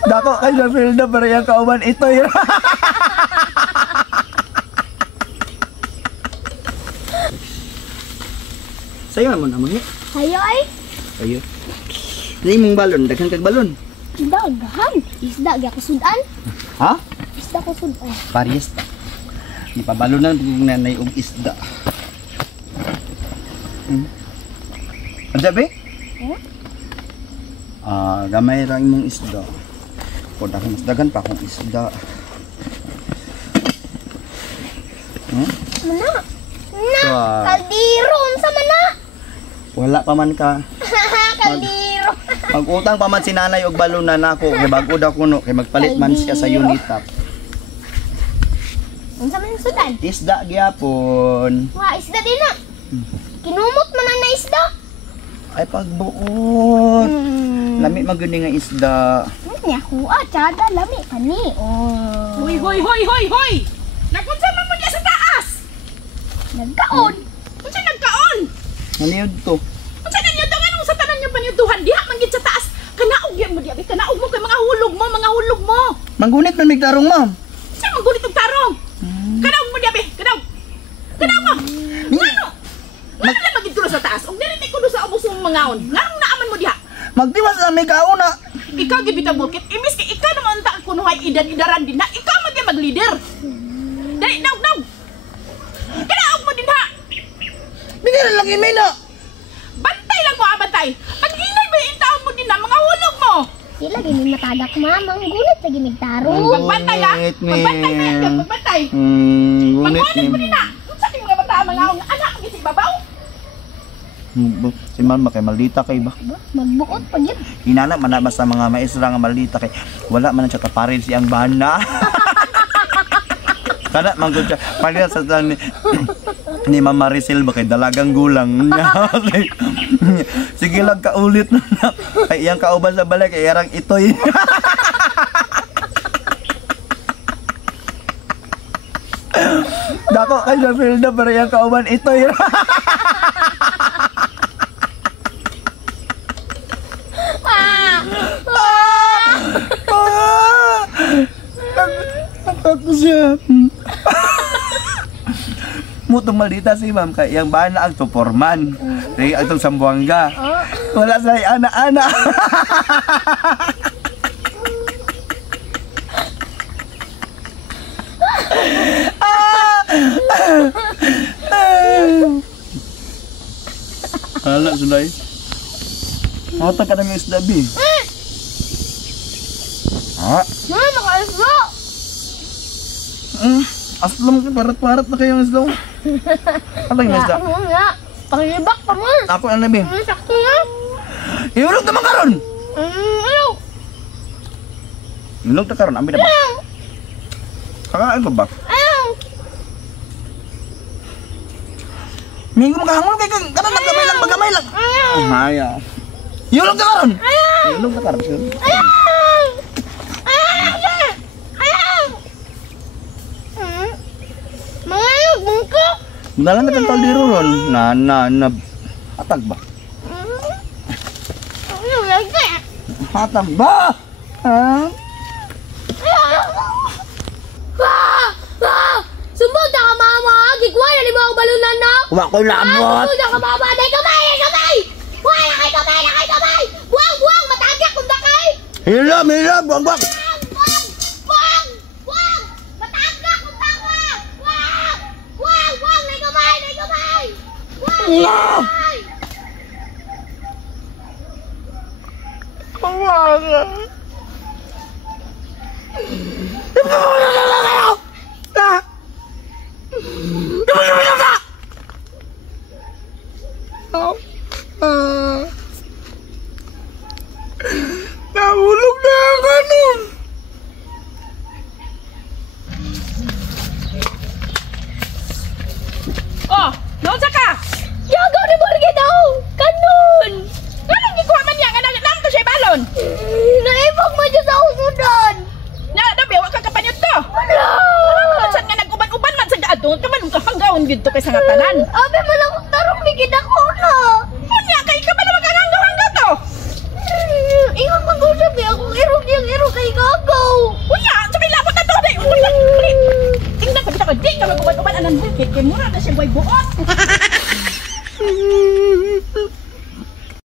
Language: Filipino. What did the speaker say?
Dako kay na feel na pero yung kauban ito yun. Sayo mo naman eh. Hayo ay. Ayo. Dili mong balon, daghan kag balon. Daghan. Isda gyud ko sudan. Ha? Isda ko sudan. Pares ta. Di pa balonan kung nanay og isda. Ada be? Gamay ra imong isda. Kung daghan mas daghan pa akong isda. Mana? So, Kaldiro unsa man na? wala pa man ka. Kaldiro. Mag-utang pa man si nanay og balonan nako kay bag-o daw kuno kay magpalit man siya sa unitap. Unsa man ang sudan? Isda gyapon. Wa isda din na. Kinumot man na isda. Ay pagbuot. Lami maguni nga isda. Nya ko tsada lami kani. Oh. Hoy, hoy, hoy, hoy, hoy! Nakunsa man mo diya sa taas! Nagkaon. Unsa nagkaon? Ano yun to? Unsa na niyo daw anong sa tanan niyo panyutuhan diha man gid sa taas. Kanaog yan mo diya, kanaog mo kay mga hulog mo, mga hulog mo. Manggunit man migdarong ma'am. Sa manggulit og tarong. Kanaog mo diya be, kanaog. Kanaog mo. Ngano? Ngano na magid tulo sa taas? Og dili ko sa ubos mong mangaon. Nganong naaman mo diha? Magdiwas na may kauna. Ikaw gibitaw bukit. Imbis kay ikaw naman ta kunuhay idan-idaran din na. Ikaw man kay mag-leader. Dali, daw. Kanaog mo din ha. Bigyan na lang imay na. Bantay lang ko abantay. Pag hinay ba yung taon mo din na mga hulog mo? Sila gini matadak mamang gulit lagi nagtaro. Pagbantay ha? Pagbantay na yan. Pagbantay. Ngunit Pagkulit mo din na. Kung sa aking mga bata mga anak ang gising babaw. Si ma'am kay maldita kay ba? Magbuot pa gyud. Hinana man na basta mga maestra nga maldita kay wala man siya kaparin siyang bana. Kana manggod siya palya sa tan ni Ma'am Maricel ba kay dalagang gulang niya. Sige lang kaulit na. Kay iyang kauban sa balay kay yarang itoy. Dako kay na feel na pero iyang kauban itoy. Ako siya. Mutong maldita si ma'am kay yang bana ang tuporman. Kay ang tong Sambuanga. Wala sa ana-ana. Hala sunday. Mata ka ng isda bi. Ha? Nakaisda. Aslam ka, parat-parat na kayong isda. Ano yung isda? Ano nga? Panglibak pa mo. Ako ang nabi. Sakto nga. Ihulog naman karon. Ano? Ihulog na karon, ambil na ba? Kakain ko ba? Minggu makahangol kay kang kanan magamay lang. Maya. Ihulog na karon. Ihulog na karon. Dalan ka tentang diro ron. Na hatag ba? Ano lagi? Hatag ba? Ha? Sumbong na ka mama! Gigway na ni mo ang balunan na! Wa ko lamot. Sumbong na ka mama! Day kamay! Day kamay! Buhay na kay kamay! Na kay kamay! Buwang! Buwang! Matagyak kung dakay! Hilab, buang. Buwang! Buwang! Buwang! Matagyak kung dakay! Buwang! Buwang! Buwang! Day kamay! Day kamay! Buwang! Allah! Nahulog na ang kanon. Oh, naunsa ka? Yagaw ni Borge daw! Kanon! Anong gikuha man niya? Anong to siya balon? Naibog mo dyan sa usudan! Na, dabi, wag kang kapanyot to. Wala! Saan nga nag-uban-uban man sa gaadto? Kaman ka hanggaon gid to kay sa nga tanan. Abi mo lang tarong ligid ako na! Unya kay ka ba naman hanggaw to? Ingon mo ko sabi akong irog yung irog kay bukid kay mura na siya buhay buot.